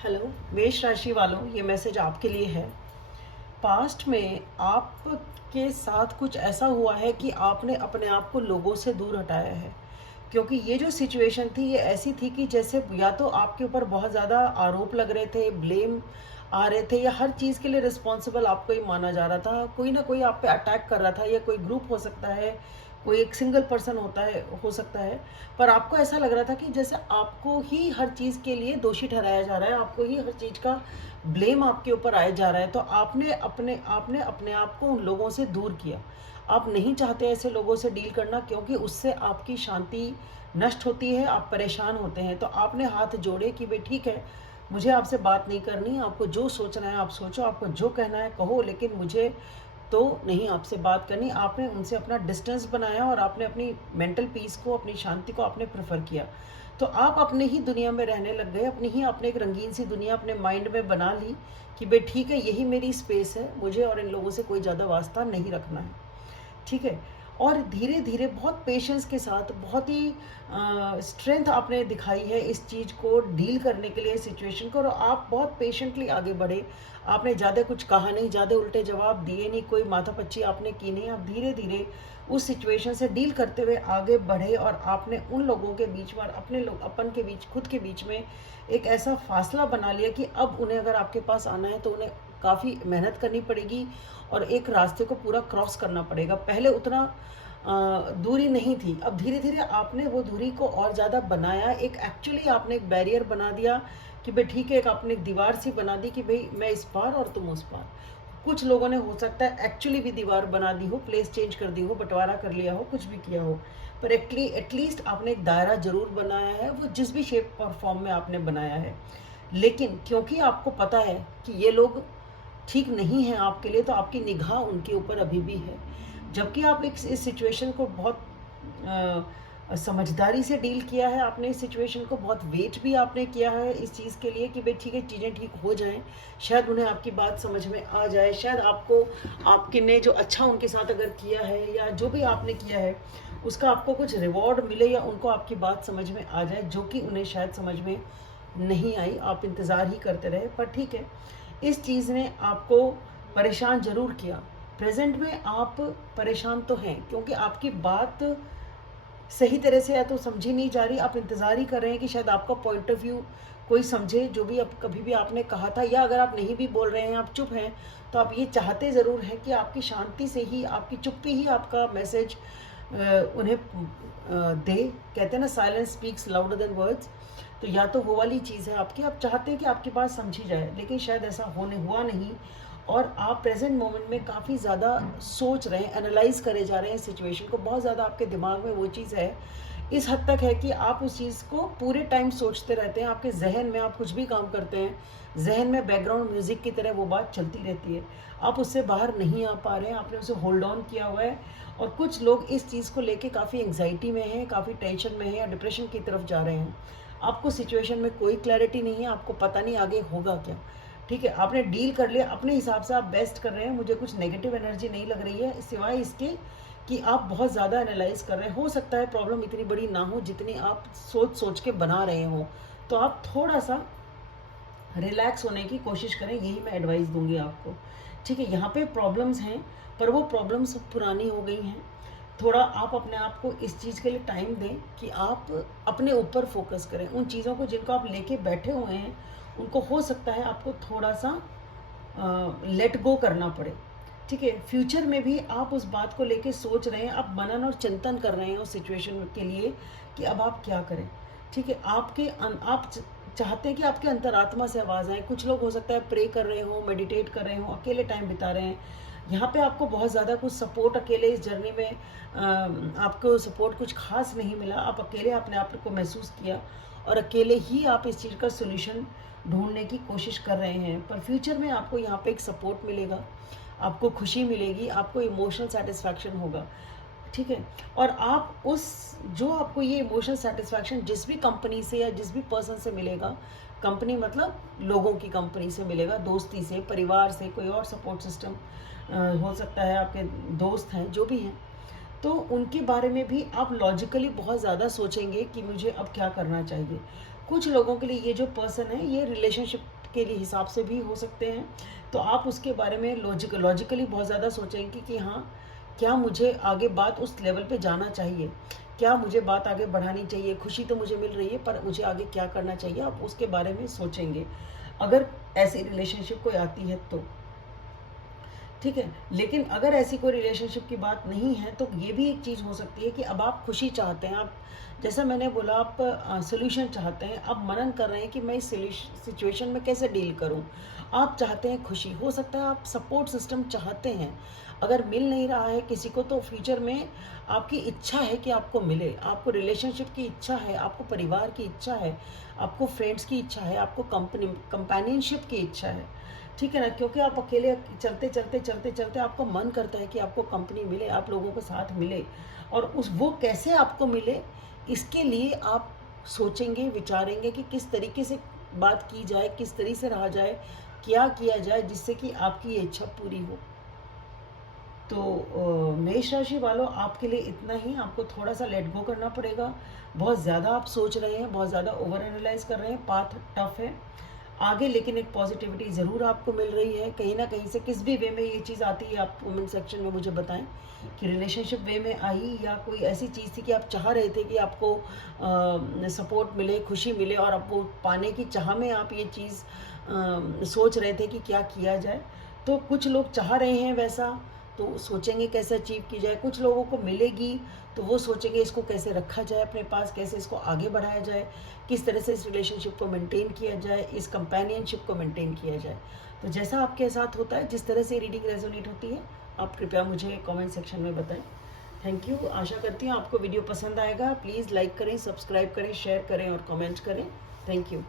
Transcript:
Hello मेष राशि वालों, ये मैसेज आपके लिए है। पास्ट में आपके साथ कुछ ऐसा हुआ है कि आपने अपने आप को लोगों से दूर हटाया है, क्योंकि ये जो सिचुएशन थी ये ऐसी थी कि जैसे या तो आपके ऊपर बहुत ज़्यादा आरोप लग रहे थे, ब्लेम आ रहे थे, या हर चीज़ के लिए रिस्पॉन्सिबल आपको ही माना जा रहा था। कोई ना कोई आप पे अटैक कर रहा था, या कोई ग्रुप हो सकता है, कोई एक सिंगल पर्सन होता है, हो सकता है। पर आपको ऐसा लग रहा था कि जैसे आपको ही हर चीज़ के लिए दोषी ठहराया जा रहा है, आपको ही हर चीज़ का ब्लेम आपके ऊपर आया जा रहा है। तो आपने अपने आप को उन लोगों से दूर किया। आप नहीं चाहते ऐसे लोगों से डील करना, क्योंकि उससे आपकी शांति नष्ट होती है, आप परेशान होते हैं। तो आपने हाथ जोड़े कि भाई ठीक है, मुझे आपसे बात नहीं करनी, आपको जो सोचना है आप सोचो, आपको जो कहना है कहो, लेकिन मुझे तो नहीं आपसे बात करनी। आपने उनसे अपना डिस्टेंस बनाया और आपने अपनी मेंटल पीस को, अपनी शांति को आपने प्रेफर किया। तो आप अपने ही दुनिया में रहने लग गए, अपनी ही आपने एक रंगीन सी दुनिया अपने माइंड में बना ली कि भाई ठीक है, यही मेरी स्पेस है, मुझे और इन लोगों से कोई ज़्यादा वास्ता नहीं रखना है। ठीक है। और धीरे धीरे बहुत पेशेंस के साथ, बहुत ही स्ट्रेंथ आपने दिखाई है इस चीज़ को डील करने के लिए, सिचुएशन को, और आप बहुत पेशेंटली आगे बढ़े। आपने ज़्यादा कुछ कहा नहीं, ज़्यादा उल्टे जवाब दिए नहीं, कोई माथापच्ची आपने की नहीं। आप धीरे धीरे उस सिचुएशन से डील करते हुए आगे बढ़े, और आपने उन लोगों के बीच में और अपने लोग अपन के बीच, खुद के बीच में एक ऐसा फासला बना लिया कि अब उन्हें अगर आपके पास आना है तो उन्हें काफ़ी मेहनत करनी पड़ेगी और एक रास्ते को पूरा क्रॉस करना पड़ेगा। पहले उतना दूरी नहीं थी, अब धीरे धीरे आपने वो दूरी को और ज़्यादा बनाया। एक एक्चुअली आपने एक बैरियर बना दिया कि भाई ठीक है, एक आपने एक दीवार सी बना दी कि भाई मैं इस पार और तुम उस पार। कुछ लोगों ने हो सकता है एक्चुअली भी दीवार बना दी हो, प्लेस चेंज कर दी हो, बंटवारा कर लिया हो, कुछ भी किया हो, पर एटलीस्ट आपने एक दायरा जरूर बनाया है, वो जिस भी शेप और फॉर्म में आपने बनाया है। लेकिन क्योंकि आपको पता है कि ये लोग ठीक नहीं है आपके लिए, तो आपकी निगाह उनके ऊपर अभी भी है। जबकि आप इस सिचुएशन को बहुत समझदारी से डील किया है, आपने इस सिचुएशन को बहुत वेट भी आपने किया है इस चीज़ के लिए कि भाई ठीक है, चीज़ें ठीक हो जाएं, शायद उन्हें आपकी बात समझ में आ जाए, शायद आपको, आपके ने जो अच्छा उनके साथ अगर किया है या जो भी आपने किया है उसका आपको कुछ रिवॉर्ड मिले, या उनको आपकी बात समझ में आ जाए, जो कि उन्हें शायद समझ में नहीं आई। आप इंतज़ार ही करते रहे, पर ठीक है, इस चीज़ ने आपको परेशान ज़रूर किया। प्रेजेंट में आप परेशान तो हैं, क्योंकि आपकी बात सही तरह से या तो समझी नहीं जा रही, आप इंतज़ार ही कर रहे हैं कि शायद आपका पॉइंट ऑफ व्यू कोई समझे, जो भी अब कभी भी आपने कहा था। या अगर आप नहीं भी बोल रहे हैं, आप चुप हैं, तो आप ये चाहते ज़रूर हैं कि आपकी शांति से ही, आपकी चुप्पी ही आपका मैसेज उन्हें दे। कहते हैं ना, silence speaks louder than words. तो या तो वो वाली चीज़ है आपकी, आप चाहते हैं कि आपकी बात समझी जाए, लेकिन शायद ऐसा होने हुआ नहीं, और आप प्रेजेंट मोमेंट में काफ़ी ज़्यादा सोच रहे हैं, एनालाइज करे जा रहे हैं सिचुएशन को, बहुत ज़्यादा आपके दिमाग में वो चीज़ है, इस हद तक है कि आप उस चीज़ को पूरे टाइम सोचते रहते हैं। आपके जहन में, आप कुछ भी काम करते हैं, जहन में बैकग्राउंड म्यूज़िक की तरह वो बात चलती रहती है, आप उससे बाहर नहीं आ पा रहे हैं, आपने उसे होल्ड ऑन किया हुआ है। और कुछ लोग इस चीज़ को लेके काफ़ी एंग्जाइटी में हैं, काफ़ी टेंशन में हैं, या डिप्रेशन की तरफ जा रहे हैं। आपको सिचुएशन में कोई क्लैरिटी नहीं है, आपको पता नहीं आगे होगा क्या। ठीक है, आपने डील कर लिया अपने हिसाब से, आप बेस्ट कर रहे हैं, मुझे कुछ नेगेटिव एनर्जी नहीं लग रही है, सिवाय इसके कि आप बहुत ज़्यादा एनालाइज कर रहे हैं। हो सकता है प्रॉब्लम इतनी बड़ी ना हो जितनी आप सोच सोच के बना रहे हो, तो आप थोड़ा सा रिलैक्स होने की कोशिश करें, यही मैं एडवाइस दूंगी आपको। ठीक है, यहाँ पे प्रॉब्लम्स हैं, पर वो प्रॉब्लम्स पुरानी हो गई हैं। थोड़ा आप अपने आप को इस चीज़ के लिए टाइम दें कि आप अपने ऊपर फोकस करें, उन चीज़ों को जिनको आप लेके बैठे हुए हैं, उनको हो सकता है आपको थोड़ा सा लेट गो करना पड़े। ठीक है, फ्यूचर में भी आप उस बात को लेके सोच रहे हैं, आप मनन और चिंतन कर रहे हैं उस सिचुएशन के लिए कि अब आप क्या करें। ठीक है, आप चाहते हैं कि आपके अंतरात्मा से आवाज़ आए। कुछ लोग हो सकता है प्रे कर रहे हो, मेडिटेट कर रहे हो, अकेले टाइम बिता रहे हैं। यहाँ पे आपको बहुत ज़्यादा कुछ सपोर्ट अकेले इस जर्नी में आपको सपोर्ट कुछ खास नहीं मिला, आप अकेले अपने आप को महसूस किया, और अकेले ही आप इस चीज़ का सोल्यूशन ढूंढने की कोशिश कर रहे हैं। पर फ्यूचर में आपको यहाँ पे एक सपोर्ट मिलेगा, आपको खुशी मिलेगी, आपको इमोशनल सेटिस्फैक्शन होगा। ठीक है, और आप उस, जो आपको ये इमोशनल सेटिस्फैक्शन जिस भी कंपनी से या जिस भी पर्सन से मिलेगा, कंपनी मतलब लोगों की कंपनी से मिलेगा, दोस्ती से, परिवार से, कोई और सपोर्ट सिस्टम हो सकता है, आपके दोस्त हैं, जो भी हैं, तो उनके बारे में भी आप लॉजिकली बहुत ज़्यादा सोचेंगे कि मुझे अब क्या करना चाहिए। कुछ लोगों के लिए ये जो पर्सन है ये रिलेशनशिप के लिए हिसाब से भी हो सकते हैं, तो आप उसके बारे में लॉजिकली बहुत ज़्यादा सोचेंगे कि हाँ, क्या मुझे आगे बात उस लेवल पे जाना चाहिए, क्या मुझे बात आगे बढ़ानी चाहिए, खुशी तो मुझे मिल रही है पर मुझे आगे क्या करना चाहिए, आप उसके बारे में सोचेंगे अगर ऐसी रिलेशनशिप कोई आती है तो। ठीक है, लेकिन अगर ऐसी कोई रिलेशनशिप की बात नहीं है तो ये भी एक चीज़ हो सकती है कि अब आप खुशी चाहते हैं, आप जैसा मैंने बोला आप सोल्यूशन चाहते हैं, आप मनन कर रहे हैं कि मैं इस सिचुएशन में कैसे डील करूं, आप चाहते हैं खुशी, हो सकता है आप सपोर्ट सिस्टम चाहते हैं, अगर मिल नहीं रहा है किसी को तो फ्यूचर में आपकी इच्छा है कि आपको मिले, आपको रिलेशनशिप की इच्छा है, आपको परिवार की इच्छा है, आपको फ्रेंड्स की इच्छा है, आपको कंपेनियनशिप की इच्छा है। ठीक है ना, क्योंकि आप अकेले चलते चलते चलते चलते आपको मन करता है कि आपको कंपनी मिले, आप लोगों के साथ मिले, और उस वो कैसे आपको मिले इसके लिए आप सोचेंगे, विचारेंगे कि किस तरीके से बात की जाए, किस तरीके से रहा जाए, क्या किया जाए जिससे कि आपकी ये इच्छा पूरी हो। तो मेष राशि वालों, आपके लिए इतना ही, आपको थोड़ा सा लेट गो करना पड़ेगा, बहुत ज़्यादा आप सोच रहे हैं, बहुत ज़्यादा ओवर एनालाइज कर रहे हैं, पाथ टफ है आगे, लेकिन एक पॉजिटिविटी ज़रूर आपको मिल रही है कहीं ना कहीं से, किस भी वे में ये चीज़ आती है आप कमेंट सेक्शन में मुझे बताएं कि रिलेशनशिप वे में आई या कोई ऐसी चीज़ थी कि आप चाह रहे थे कि आपको सपोर्ट मिले, खुशी मिले, और अब वो पाने की चाह में आप ये चीज़ सोच रहे थे कि क्या किया जाए। तो कुछ लोग चाह रहे हैं वैसा, तो सोचेंगे कैसे अचीव की जाए, कुछ लोगों को मिलेगी तो वो सोचेंगे इसको कैसे रखा जाए अपने पास, कैसे इसको आगे बढ़ाया जाए, किस तरह से इस रिलेशनशिप को मेंटेन किया जाए, इस कंपेनियनशिप को मेंटेन किया जाए। तो जैसा आपके साथ होता है, जिस तरह से रीडिंग रेजोनेट होती है, आप कृपया मुझे कमेंट सेक्शन में बताएं। थैंक यू, आशा करती हूँ आपको वीडियो पसंद आएगा। प्लीज़ लाइक करें, सब्सक्राइब करें, शेयर करें और कमेंट करें। Thank you.